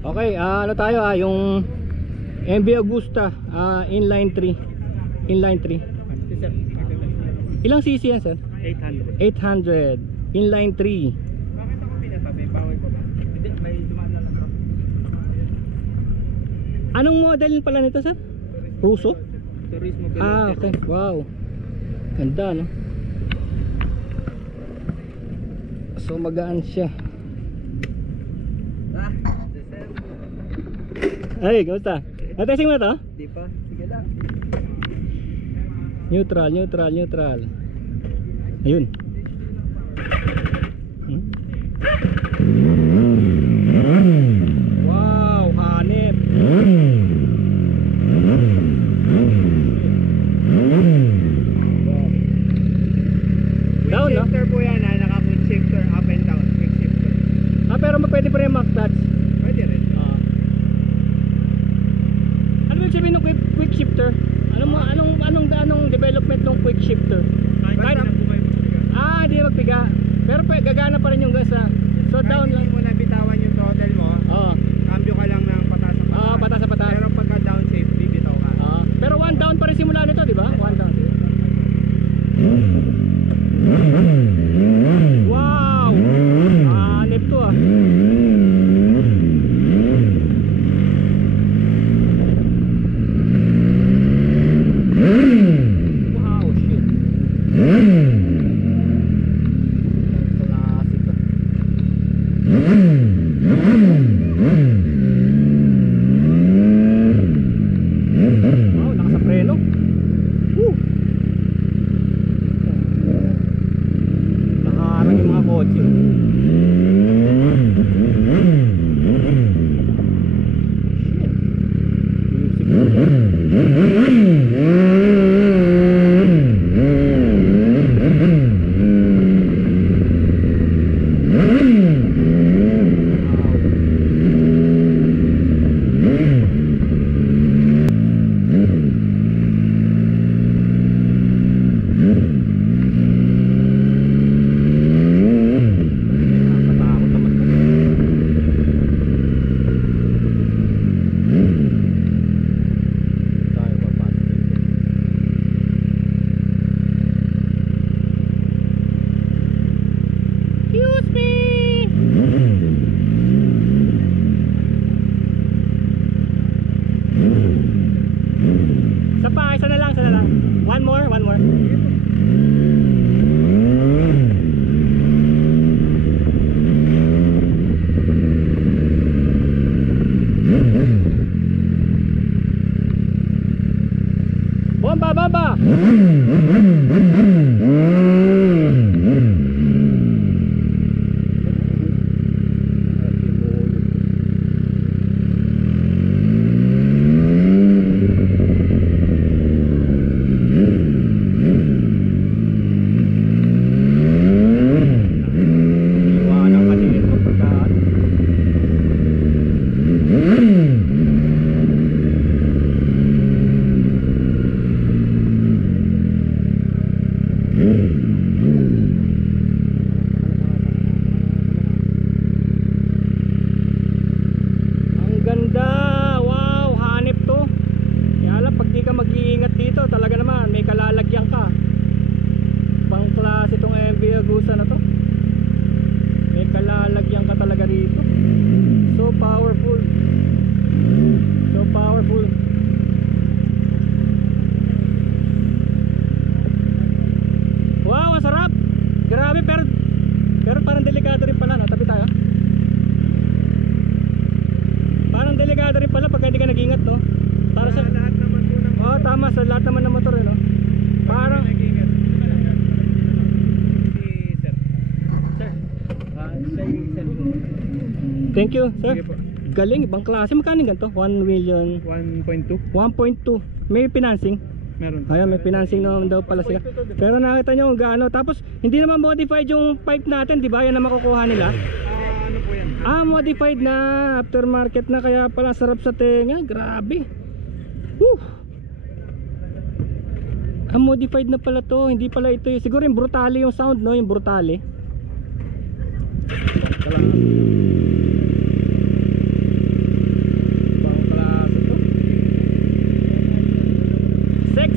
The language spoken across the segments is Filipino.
Okay, ano tayo yung MV Agusta inline 3. Inline 3. Ilang cc yan, sir? 800. 800 inline 3. Bakit ako pinatabi? Bawal ko ba? Hindi, may dumaan na lang. Anong model pala nito, sir? Russo? Turismo Okay. Wow. Ganda, no? So magaan siya. Ay, kamusta? Natesting mo na to? Di pa? Sige lang. Neutral. Ayun. Wow, hanip. Down, no? Shifter po yan, naka-quick shifter, up and down, quick shifter. Pero pwede pa rin mag-clutch. Pwede rin. Ano ba sabihin ng quick shifter? Anong development ng quick shifter? Kahit na po kayo magpiga. Hindi magpiga. Pero gagana pa rin yung gas na. So Kahit down lang. hindi mo nabitawan yung throttle mo, cambio ka lang ng patas sa patas. Patas sa patas. Pero pagka down safe, bibitaw ka. Pero one down pa rin simula nito, di ba? One down. Wow! Hanip to Wow, shit. Classic to. Wow, nakasapreno. Nakaharang yung mga kotse. Isa na lang. One more. Bomba! Ang ganda. Wow, hanip to. Kaya lang pag di ka mag-iingat dito, talaga naman may kalalagyan ka. Pang klase itong MV Agusta na to. May kalalagyan ka talaga rito. So powerful. Wow, ang sarap. Grabe, pero parang delikado rin pala, no? Tabi tayo. Parang delikado rin pala pag hindi ka nag-ingat, no? Para sa lahat naman po ng tama, sa lahat naman ng motor, no? Parang nag-ingat. thank you, sir. Sige po. Galing, ibang klase. Magkano ganito? 1 million 1.2? 1.2. May financing. Meron. Ayan, may financing naman daw pala sila. Pero nakita nyo kung gaano. Tapos hindi naman modified yung pipe natin, di ba? Yan na makukuha nila. Ano po yan? Modified na, aftermarket na, kaya pala sarap sa tenga. Grabe. Woo! Modified na pala to. Hindi pala ito. Siguro yung brutale yung sound, no? Yung brutale.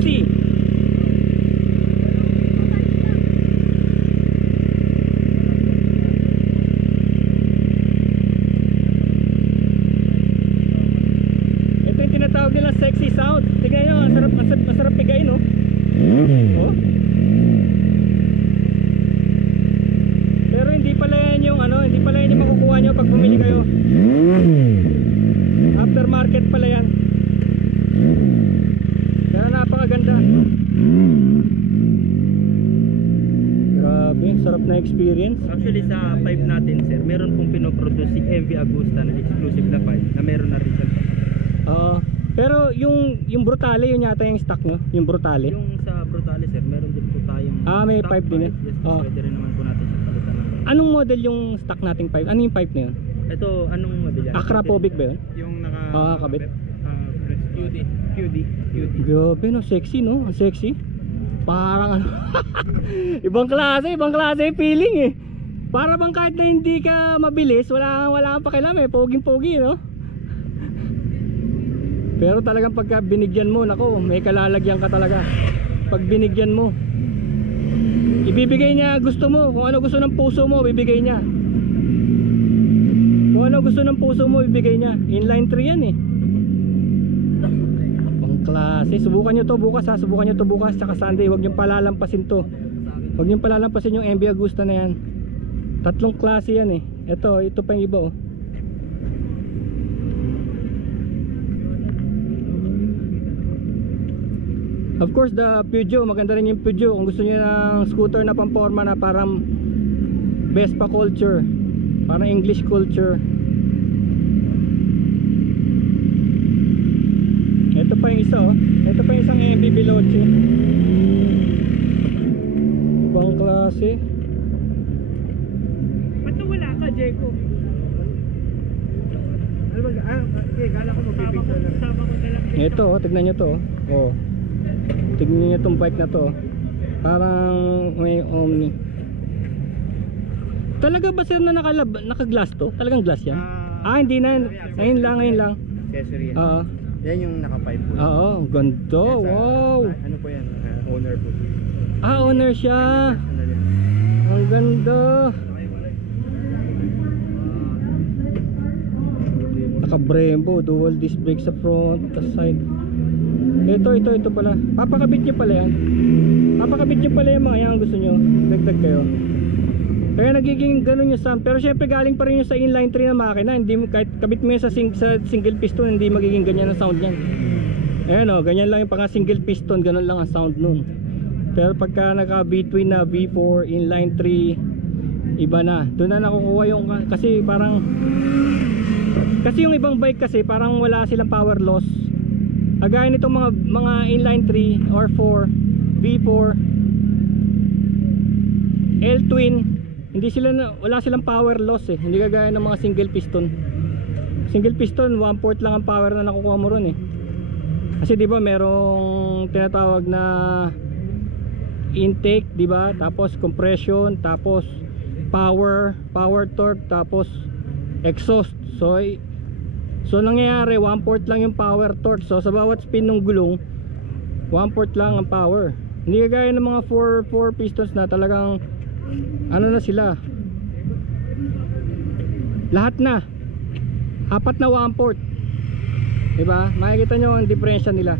sexy. Ito yung tinatawag nilang sexy sound. Tignan nyo, masarap pigain, oh. Oh. Pero hindi pala yan yung ano, hindi pala yan yung makukuha nyo pag bumili kayo. Aftermarket pala yan. Kaya napakaganda. Grabe, sarap na experience. Actually sa pipe natin sir, meron pong pinoproduce si MV Agusta na exclusive na pipe na meron na rin siya. Pero yung Brutale, yun yata yung stock nyo? Yung Brutale? Yung sa Brutale sir, meron din po tayong may stock pipe din eh. Yes, pwede rin naman po natin siya palitan ng... Anong model yung stock nating pipe? Ano yung pipe na yun? Ito, anong model yan? Acrapovic ba yun? Yung naka... kabit. QD. Grabe no, sexy no? Ang sexy. Parang ano ibang klase yung feeling eh. Para bang kahit na hindi ka mabilis, wala kang pakialam eh, poging-pogi no? Pero talagang pagka binigyan mo, nako, may kalalagyan ka talaga. Pag binigyan mo, ibibigay niya gusto mo. Kung ano gusto ng puso mo, bibigay niya. Kung ano gusto ng puso mo, bibigay niya. Inline 3 yan eh. Ang klase. Subukan nyo to bukas ha. Subukan nyo to bukas. Tsaka Sunday. Huwag nyo palalampasin to. Huwag nyo palalampasin yung MV Agusta na yan. 3 klase yan eh. Ito pa yung iba oh. Of course the Peugeot, maganda rin yung Peugeot. Kung gusto niyo ng scooter na pamporma na parang Vespa culture, parang English culture. Ito pa yung isa oh. Ito pa yung isang MV Veloce. Ibang klase. Ba't nawala ka, Jeko? Ano ba? Okay, kala ko magpipicture lang. Ito oh, tignan nyo to oh. Tignan nyo itong bike na to. Parang may Omni. Talaga ba sir na naka-glass to? Talagang glass yan? Hindi na. Ngayon lang. Accessory yan. Oo. Yan yung naka-pipe po. Oo, ganda. Wow. Ano po yan? Owner po. Owner siya. Ang ganda. Naka-Brembo, dual disc brake sa front, sa side. Ito pala. Papakabit nyo pala yan. Papakabit nyo pala yung mga yan gusto nyo. Dagdag kayo. Kaya nagiging ganun yung sound. Pero syempre galing pa rin yung sa inline 3 na makina. Hindi, kahit kabit mo yun sa single piston, hindi magiging ganyan ang sound yan. Ayan o, ganyan lang yung pang single piston. Ganun lang ang sound nun. Pero pagka naka V-twin na V4 inline 3, iba na. Doon na nakukuha yung, kasi yung ibang bike kasi parang wala silang power loss. Agaya nitong mga inline 3 or 4 V4 L-twin, wala silang power loss eh. Hindi kagaya ng mga single piston. Single piston 1/4 lang ang power na nakukuha mo ron eh. Kasi di ba merong tinatawag na intake, di ba? Tapos compression, tapos power torque, tapos exhaust. So nangyayari 1/4 lang yung power torque. So sa bawat spin ng gulong 1/4 lang ang power. Hindi kagaya ng mga 4 pistons na talagang ano na sila, lahat na 4 na 1/4. Diba? Makikita nyo ang diferensya nila.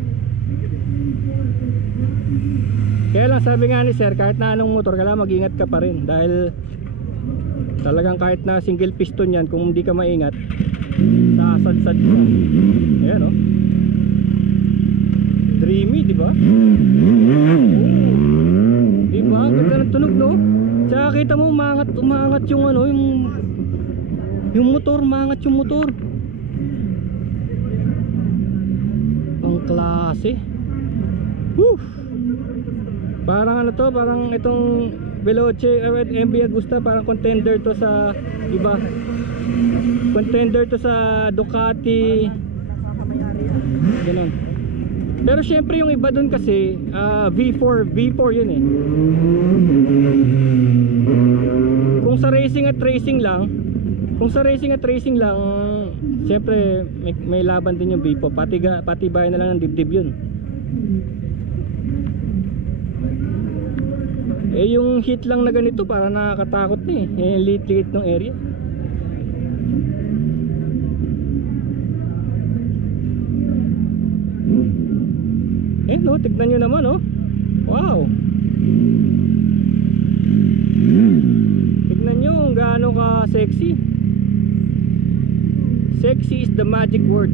Kaya lang sabi nga ni sir, kahit na anong motor, kailangan mag-ingat ka pa rin. Dahil talagang kahit na single piston yan, kung hindi ka maingat, sasad-sad ka. Ayan o, dreamy, diba? Diba? Ganda ng tunog, no? Tsaka kita mo, umangat yung ano, yung motor, umangat yung motor. Ang klase. Woo! Parang ano to, parang itong Veloce, MV Agusta, parang contender to sa iba. Contender to sa Ducati. Ganun. Pero syempre yung iba dun kasi V4 yun eh. Kung sa racing at racing lang, syempre may laban din yung V4. Pati bayan na lang ng dibdib yun. Eh yung heat lang na ganito para nakakatakot na eh. Yung liit-liit ng area. Eh no, tignan nyo naman oh. Wow. Tignan nyo kung gaano ka sexy. Sexy is the magic word.